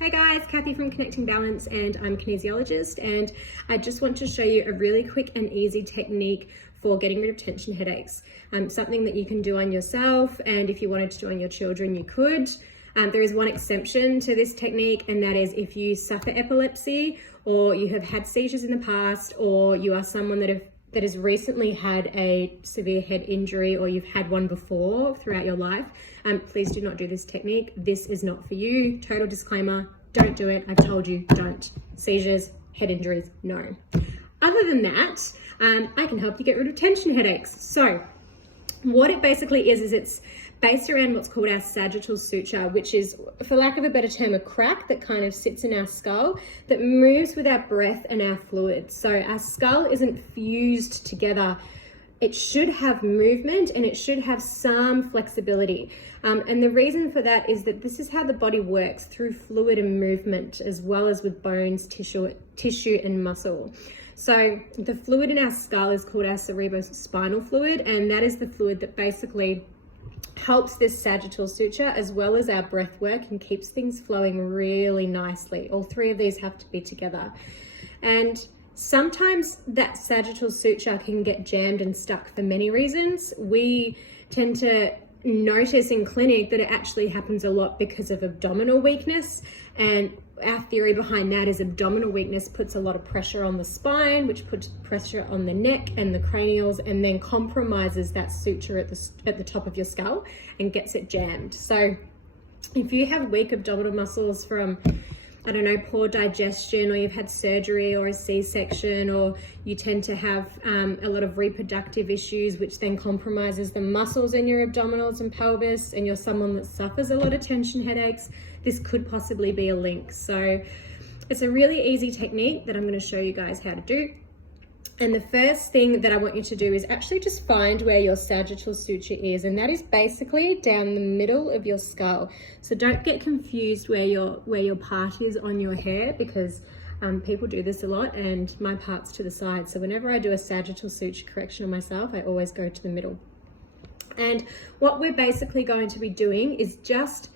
Hey guys, Kathy from Connecting Balance, and I'm a kinesiologist, and I just want to show you a really quick and easy technique for getting rid of tension headaches. Something that you can do on yourself, and if you wanted to do on your children, you could. There is one exception to this technique, and that is if you suffer epilepsy, or you have had seizures in the past, or you are someone that has recently had a severe head injury, or you've had one before throughout your life. Please do not do this technique. This is not for you. Total disclaimer, don't do it. I've told you, don't. Seizures, head injuries, no. Other than that, I can help you get rid of tension headaches. So what it basically is it's based around what's called our sagittal suture, which is, for lack of a better term, a crack that kind of sits in our skull that moves with our breath and our fluids. So our skull isn't fused together. It should have movement and it should have some flexibility. And the reason for that is that this is how the body works, through fluid and movement, as well as with bones, tissue and muscle. So the fluid in our skull is called our cerebrospinal fluid, and that is the fluid that basically helps this sagittal suture as well as our breath work and keeps things flowing really nicely. All three of these have to be together. And sometimes that sagittal suture can get jammed and stuck for many reasons. We tend to notice in clinic that it actually happens a lot because of abdominal weakness, and our theory behind that is abdominal weakness puts a lot of pressure on the spine, which puts pressure on the neck and the cranials, and then compromises that suture at the top of your skull and gets it jammed. So if you have weak abdominal muscles from, I don't know, poor digestion, or you've had surgery or a C-section, or you tend to have a lot of reproductive issues, which then compromises the muscles in your abdominals and pelvis, and you're someone that suffers a lot of tension headaches, this could possibly be a link. So it's a really easy technique that I'm going to show you guys how to do. And the first thing that I want you to do is actually just find where your sagittal suture is, and that is basically down the middle of your skull. So don't get confused where your part is on your hair, because people do this a lot, and my part's to the side. So whenever I do a sagittal suture correction on myself, I always go to the middle. And what we're basically going to be doing is just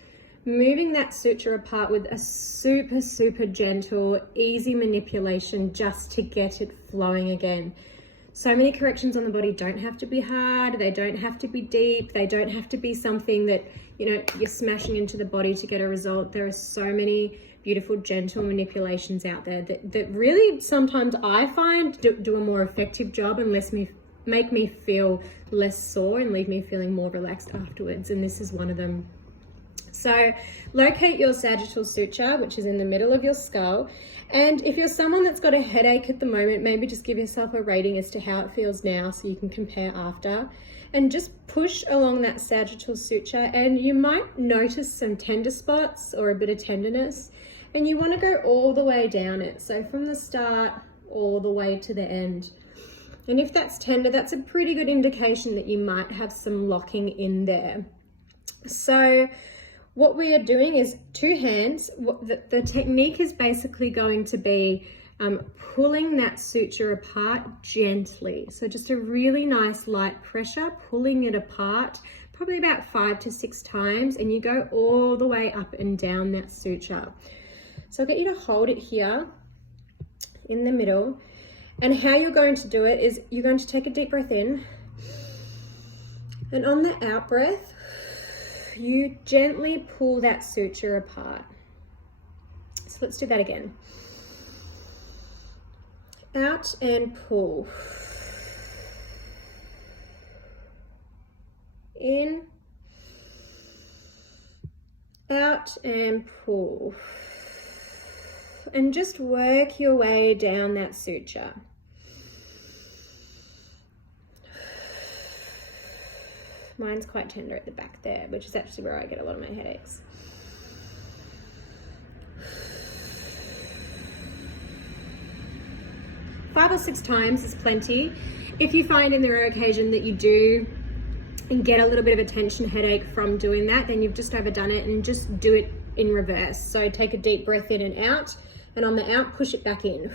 moving that suture apart with a super gentle, easy manipulation, just to get it flowing again. So many corrections on the body don't have to be hard, they don't have to be deep, they don't have to be something that, you know, you're smashing into the body to get a result. There are so many beautiful, gentle manipulations out there that really sometimes I find do a more effective job and make me feel less sore and leave me feeling more relaxed afterwards, and this is one of them. So locate your sagittal suture, which is in the middle of your skull. And if you're someone that's got a headache at the moment, maybe just give yourself a rating as to how it feels now so you can compare after. And just push along that sagittal suture, and you might notice some tender spots or a bit of tenderness. And you want to go all the way down it. So from the start all the way to the end. And if that's tender, that's a pretty good indication that you might have some locking in there. So what we are doing is two hands. The technique is basically going to be pulling that suture apart gently. So just a really nice light pressure, pulling it apart, probably about 5 to 6 times, and you go all the way up and down that suture. So I'll get you to hold it here in the middle. And how you're going to do it is you're going to take a deep breath in, and on the out breath, you gently pull that suture apart. So let's do that again. Out and pull. In. Out and pull. And just work your way down that suture. Mine's quite tender at the back there, which is actually where I get a lot of my headaches. Five or 6 times is plenty. If you find in the rare occasion that you do and get a little bit of a tension headache from doing that, then you've just overdone it, and just do it in reverse. So take a deep breath in and out, and on the out, push it back in.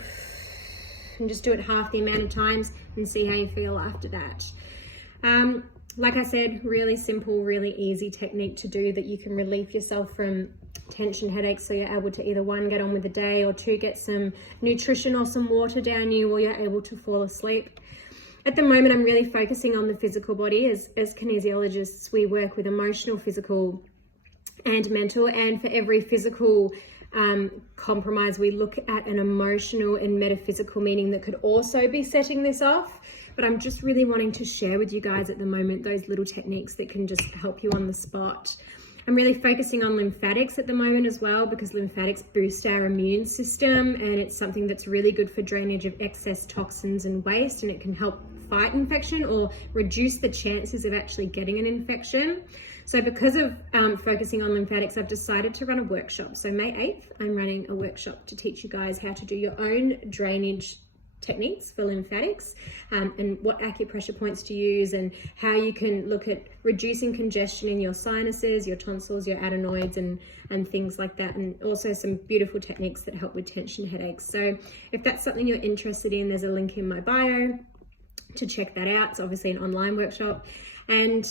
And just do it half the amount of times and see how you feel after that. Like I said, really simple, really easy technique to do that you can relieve yourself from tension headaches, so you're able to either one, get on with the day, or two, get some nutrition or some water down you while you're able to fall asleep. At the moment, I'm really focusing on the physical body. As kinesiologists, we work with emotional, physical, and mental, and for every physical compromise, we look at an emotional and metaphysical meaning that could also be setting this off. But I'm just really wanting to share with you guys at the moment those little techniques that can just help you on the spot. I'm really focusing on lymphatics at the moment as well, because lymphatics boost our immune system, and it's something that's really good for drainage of excess toxins and waste, and it can help fight infection or reduce the chances of actually getting an infection. So because of focusing on lymphatics, I've decided to run a workshop. So May 8th, I'm running a workshop to teach you guys how to do your own drainage techniques for lymphatics, and what acupressure points to use, and how you can look at reducing congestion in your sinuses, your tonsils, your adenoids, and things like that, and also some beautiful techniques that help with tension headaches. So if that's something you're interested in, there's a link in my bio to check that out. It's obviously an online workshop. And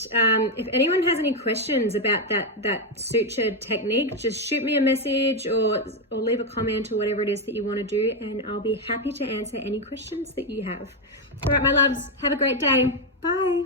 if anyone has any questions about that suture technique, just shoot me a message or leave a comment or whatever it is that you want to do, and I'll be happy to answer any questions that you have. All right, my loves, have a great day. Bye.